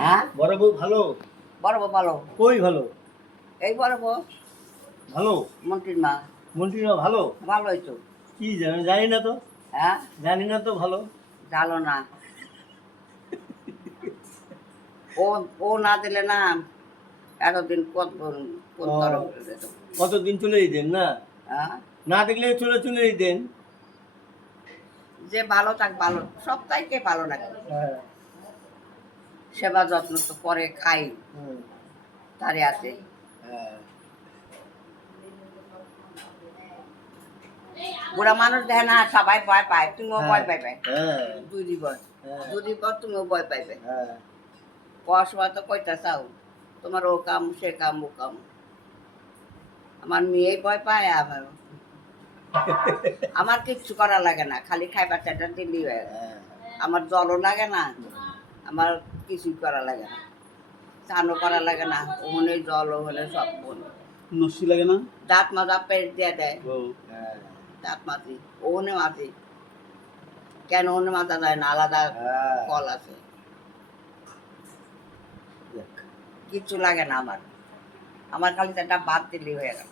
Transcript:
হ্যাঁ বড় বউ ভালো? বড় বউ ভালো। কই ভালো? এই বড় বউ ভালো? মন্ত্রীর মা মন্ত্রীরা ভালো? ভালোই তো। কি জানি জানি না তো। হ্যাঁ জানি না তো ভালো। জানো না, ও ও না দিলে না এতদিন কত কোন ও, তরফ যেত। কতদিন চলে যেতেন না? হ্যাঁ না দেখলে চলে চলে যেতেন। যে ভালো থাক ভালো, সবটাইকে ভালো লাগে। হ্যাঁ। সেবা যত্ন তো পরে খাই, হুম, তারে আছে। হ্যাঁ। বুড়া মানুষ দেখে না সবাই ভয় পায়, তুমিও ভয় পাইবে। হ্যাঁ। দুই ভয়, হ্যাঁ। দুই পর তুমিও ভয় পাইবে। হ্যাঁ। পড়াশোনা তো কইটা চাও, তোমার ও কাম সে কাম ও কাম। আমার মেয়ে ভয় পায়, আমার কিচ্ছু করা লাগে না, খালি খাইবার চাটা দিল্লি হয়ে গেল। হ্যাঁ। আমার জলও লাগে না, আমার কিছুই করা লাগে না, স্নানও করা লাগে না, ওখানে জল ওখানে সব নস্যি লাগে না? দাঁত মাজা পেট দিয়ে দেয়, হ্যাঁ। দাঁত মাজি ওখানে মাজি। কেন ওখানে মাজা যায় না, আলাদা হ্যাঁ। কল আছে, যাক। কিচ্ছু লাগে না আমার, আমার খালি চারটা ভাত দিল্লি হয়ে গেল।